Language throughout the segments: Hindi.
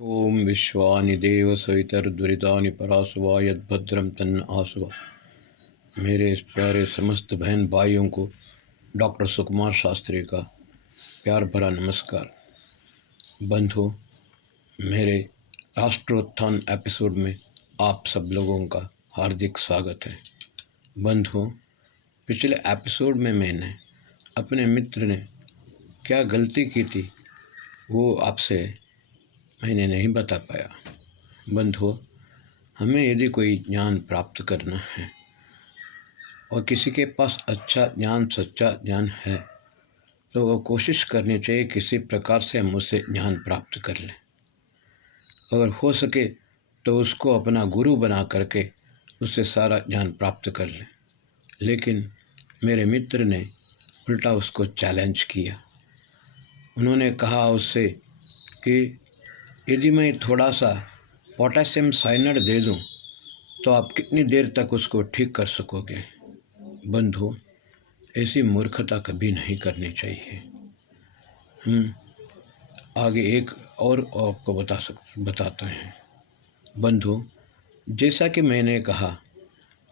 ओम विश्वानि देव सवितर्दुरितानि परासुवा यद्भद्रम तन्न आसुवा। मेरे इस प्यारे समस्त बहन भाइयों को डॉक्टर सुकुमार शास्त्री का प्यार भरा नमस्कार। बंधु, मेरे राष्ट्रोत्थान एपिसोड में आप सब लोगों का हार्दिक स्वागत है। बंधु, पिछले एपिसोड में मैंने अपने मित्र ने क्या गलती की थी वो आपसे मैंने नहीं बता पाया। बंधु, हमें यदि कोई ज्ञान प्राप्त करना है और किसी के पास अच्छा ज्ञान, सच्चा ज्ञान है, तो वो कोशिश करनी चाहिए किसी प्रकार से हम उससे ज्ञान प्राप्त कर लें। अगर हो सके तो उसको अपना गुरु बना करके उससे सारा ज्ञान प्राप्त कर लें। लेकिन मेरे मित्र ने उल्टा उसको चैलेंज किया। उन्होंने कहा उससे कि यदि मैं थोड़ा सा पोटेशियम साइनाइड दे दूं तो आप कितनी देर तक उसको ठीक कर सकोगे। बंधु, ऐसी मूर्खता कभी नहीं करनी चाहिए। हम आगे एक और आपको बताते हैं। बंधु, जैसा कि मैंने कहा,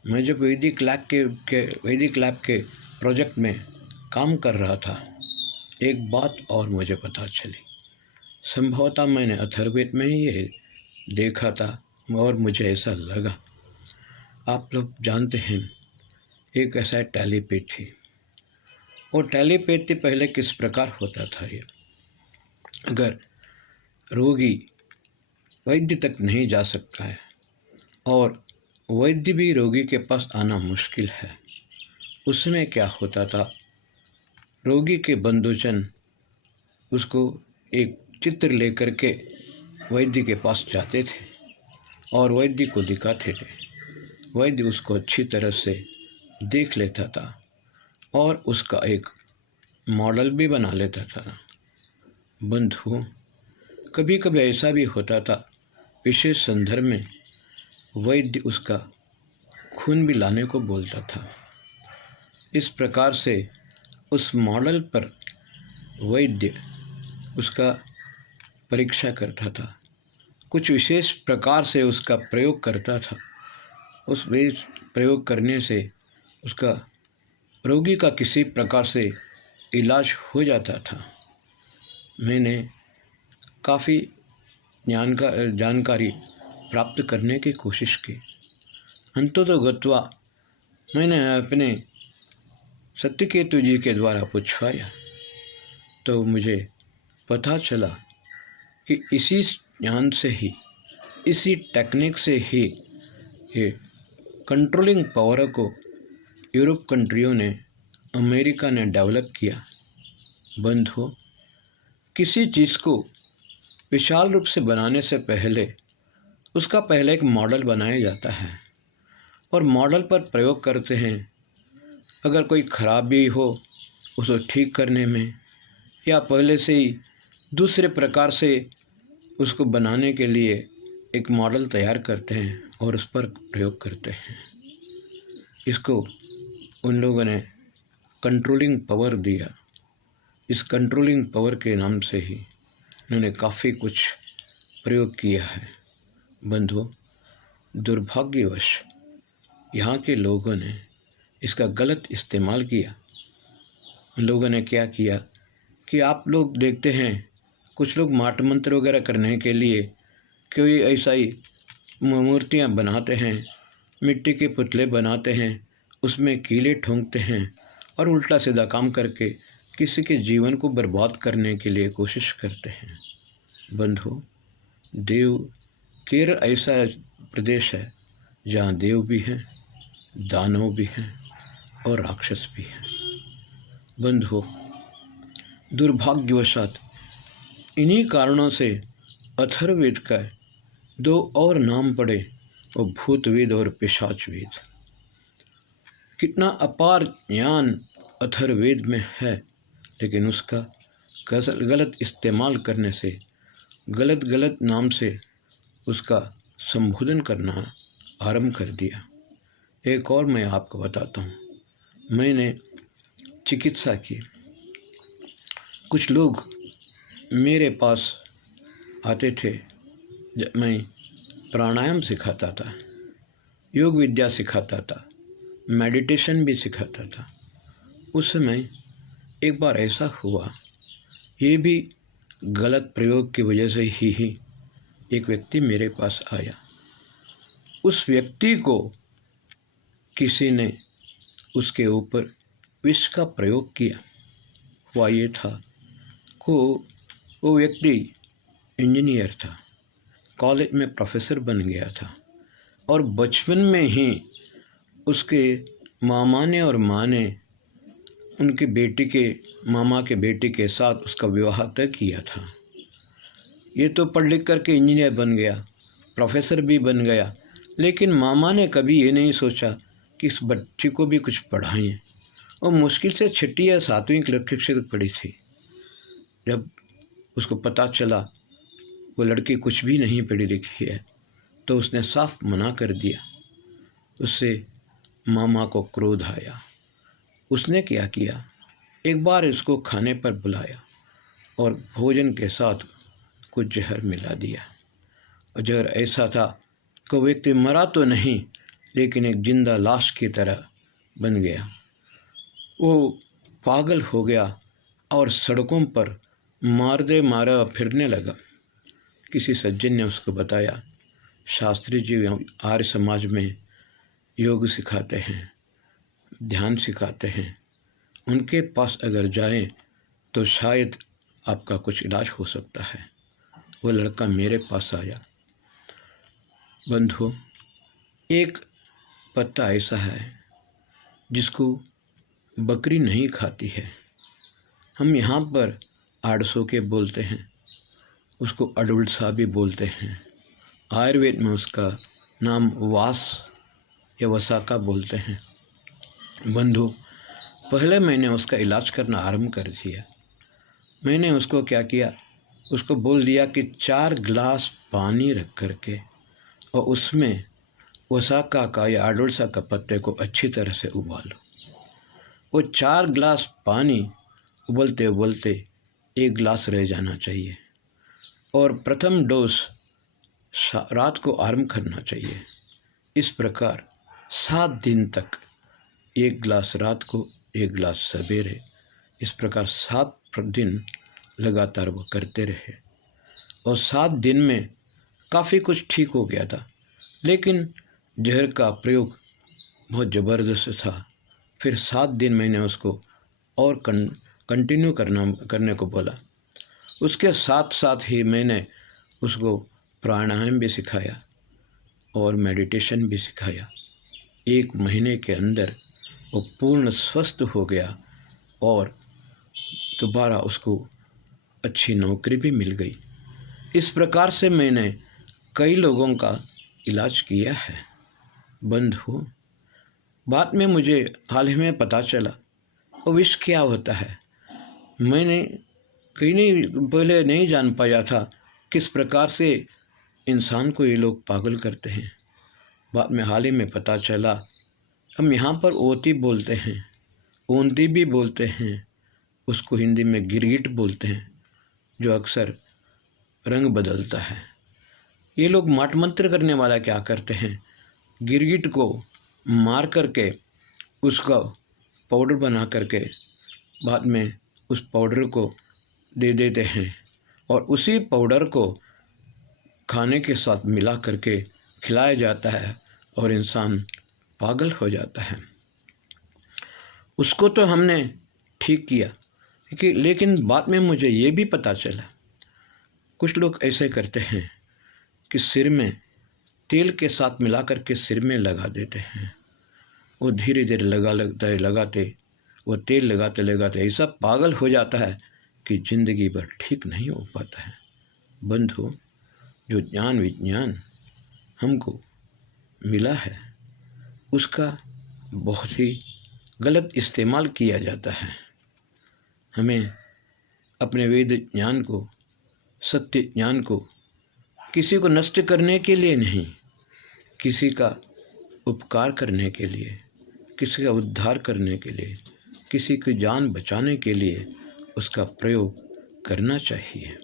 मैं जब वैदिक लैब के प्रोजेक्ट में काम कर रहा था, एक बात और मुझे पता चली। संभवतः मैंने अथर्ववेद में ही ये देखा था और मुझे ऐसा लगा। आप लोग जानते हैं, एक ऐसा टेलीपैथी, और टेलीपैथी पहले किस प्रकार होता था। ये अगर रोगी वैद्य तक नहीं जा सकता है और वैद्य भी रोगी के पास आना मुश्किल है, उसमें क्या होता था, रोगी के बंधुजन उसको एक चित्र लेकर के वैद्य के पास जाते थे और वैद्य को दिखाते थे। वैद्य उसको अच्छी तरह से देख लेता था और उसका एक मॉडल भी बना लेता था। बंधु, कभी कभी ऐसा भी होता था, विशेष संदर्भ में वैद्य उसका खून भी लाने को बोलता था। इस प्रकार से उस मॉडल पर वैद्य उसका परीक्षा करता था, कुछ विशेष प्रकार से उसका प्रयोग करता था। उस प्रयोग करने से उसका रोगी का किसी प्रकार से इलाज हो जाता था। मैंने काफ़ी जानकारी प्राप्त करने की कोशिश की। अंततोगत्वा मैंने अपने सत्यकेतु जी के द्वारा पूछवाया तो मुझे पता चला कि इसी ज्ञान से ही, इसी टेक्निक से ही ये कंट्रोलिंग पावर को यूरोप कंट्रियों ने, अमेरिका ने डेवलप किया। बंधु, किसी चीज़ को विशाल रूप से बनाने से पहले उसका पहले एक मॉडल बनाया जाता है और मॉडल पर प्रयोग करते हैं। अगर कोई खराबी हो उसको ठीक करने में, या पहले से ही दूसरे प्रकार से उसको बनाने के लिए एक मॉडल तैयार करते हैं और उस पर प्रयोग करते हैं। इसको उन लोगों ने कंट्रोलिंग पावर दिया। इस कंट्रोलिंग पावर के नाम से ही उन्होंने काफ़ी कुछ प्रयोग किया है। बंधु, दुर्भाग्यवश यहाँ के लोगों ने इसका गलत इस्तेमाल किया। उन लोगों ने क्या किया कि आप लोग देखते हैं, कुछ लोग माट मंत्र वगैरह करने के लिए कोई ऐसा ही मूर्तियाँ बनाते हैं, मिट्टी के पुतले बनाते हैं, उसमें कीले ठोंकते हैं और उल्टा सीधा काम करके किसी के जीवन को बर्बाद करने के लिए कोशिश करते हैं। बंधु, केरल ऐसा प्रदेश है जहाँ देव भी हैं, दानव भी हैं और राक्षस भी हैं। बंधु, दुर्भाग्यवशात इन्हीं कारणों से अथर्ववेद का दो और नाम पड़े, वो भूतवेद और पिशाचवेद। कितना अपार ज्ञान अथर्ववेद में है, लेकिन उसका गलत इस्तेमाल करने से, गलत नाम से उसका संबोधन करना आरंभ कर दिया। एक और मैं आपको बताता हूँ, मैंने चिकित्सा की। कुछ लोग मेरे पास आते थे जब मैं प्राणायाम सिखाता था, योग विद्या सिखाता था, मेडिटेशन भी सिखाता था, उस समय एक बार ऐसा हुआ, ये भी गलत प्रयोग की वजह से ही एक व्यक्ति मेरे पास आया। उस व्यक्ति को किसी ने उसके ऊपर विष का प्रयोग किया। हुआ ये था को वो व्यक्ति इंजीनियर था, कॉलेज में प्रोफेसर बन गया था और बचपन में ही उसके मामा ने और माँ ने उनके बेटी के मामा के बेटी के साथ उसका विवाह तय किया था। ये तो पढ़ लिख करके इंजीनियर बन गया, प्रोफेसर भी बन गया, लेकिन मामा ने कभी ये नहीं सोचा कि इस बच्ची को भी कुछ पढ़ाएं। वो मुश्किल से 6वीं या 7वीं कक्षा तक पढ़ी थी। जब उसको पता चला वो लड़की कुछ भी नहीं पढ़ी लिखी है, तो उसने साफ मना कर दिया। उससे मामा को क्रोध आया। उसने क्या किया, एक बार इसको खाने पर बुलाया और भोजन के साथ कुछ जहर मिला दिया। और जहर ऐसा था कि व्यक्ति मरा तो नहीं, लेकिन एक जिंदा लाश की तरह बन गया। वो पागल हो गया और सड़कों पर मारते मारा फिरने लगा। किसी सज्जन ने उसको बताया, शास्त्री जी आर्य समाज में योग सिखाते हैं, ध्यान सिखाते हैं, उनके पास अगर जाएं तो शायद आपका कुछ इलाज हो सकता है। वो लड़का मेरे पास आया। बंधु, एक पत्ता ऐसा है जिसको बकरी नहीं खाती है। हम यहाँ पर आड़सो के बोलते हैं, उसको अडुलसा भी बोलते हैं। आयुर्वेद में उसका नाम वास या वसाका बोलते हैं। बंधु, पहले मैंने उसका इलाज करना आरंभ कर दिया। मैंने उसको क्या किया, उसको बोल दिया कि 4 गिलास पानी रख करके और उसमें वसाका का या आडुलसा का पत्ते को अच्छी तरह से उबालो। वो 4 गिलास पानी उबलते उबलते 1 गिलास रह जाना चाहिए और प्रथम डोज रात को आरंभ करना चाहिए। इस प्रकार 7 दिन तक 1 गिलास रात को, 1 गिलास सवेरे, इस प्रकार 7 दिन लगातार वो करते रहे और 7 दिन में काफ़ी कुछ ठीक हो गया था, लेकिन जहर का प्रयोग बहुत ज़बरदस्त था। फिर 7 दिन मैंने उसको और कंटिन्यू करने को बोला। उसके साथ साथ ही मैंने उसको प्राणायाम भी सिखाया और मेडिटेशन भी सिखाया। 1 महीने के अंदर वो पूर्ण स्वस्थ हो गया और दोबारा उसको अच्छी नौकरी भी मिल गई। इस प्रकार से मैंने कई लोगों का इलाज किया है। बंधु, बाद में मुझे हाल ही में पता चला वो विष क्या होता है। मैंने कहीं नहीं पहले नहीं जान पाया था किस प्रकार से इंसान को ये लोग पागल करते हैं। बाद में हाल ही में पता चला। हम यहाँ पर ओती बोलते हैं, ओंती भी बोलते हैं, उसको हिंदी में गिरगिट बोलते हैं, जो अक्सर रंग बदलता है। ये लोग माट मंत्र करने वाला क्या करते हैं, गिरगिट को मार करके उसका पाउडर बना करके बाद में उस पाउडर को दे देते हैं और उसी पाउडर को खाने के साथ मिला करके खिलाया जाता है और इंसान पागल हो जाता है। उसको तो हमने ठीक किया, लेकिन बाद में मुझे ये भी पता चला कुछ लोग ऐसे करते हैं कि सिर में तेल के साथ मिला करके सिर में लगा देते हैं। वो धीरे धीरे लगाते वो तेल लगाते लगाते ऐसा पागल हो जाता है कि ज़िंदगी भर ठीक नहीं हो पाता है। बंधु, जो ज्ञान विज्ञान हमको मिला है उसका बहुत ही गलत इस्तेमाल किया जाता है। हमें अपने वेद ज्ञान को, सत्य ज्ञान को किसी को नष्ट करने के लिए नहीं, किसी का उपकार करने के लिए, किसी का उद्धार करने के लिए, किसी की जान बचाने के लिए उसका प्रयोग करना चाहिए।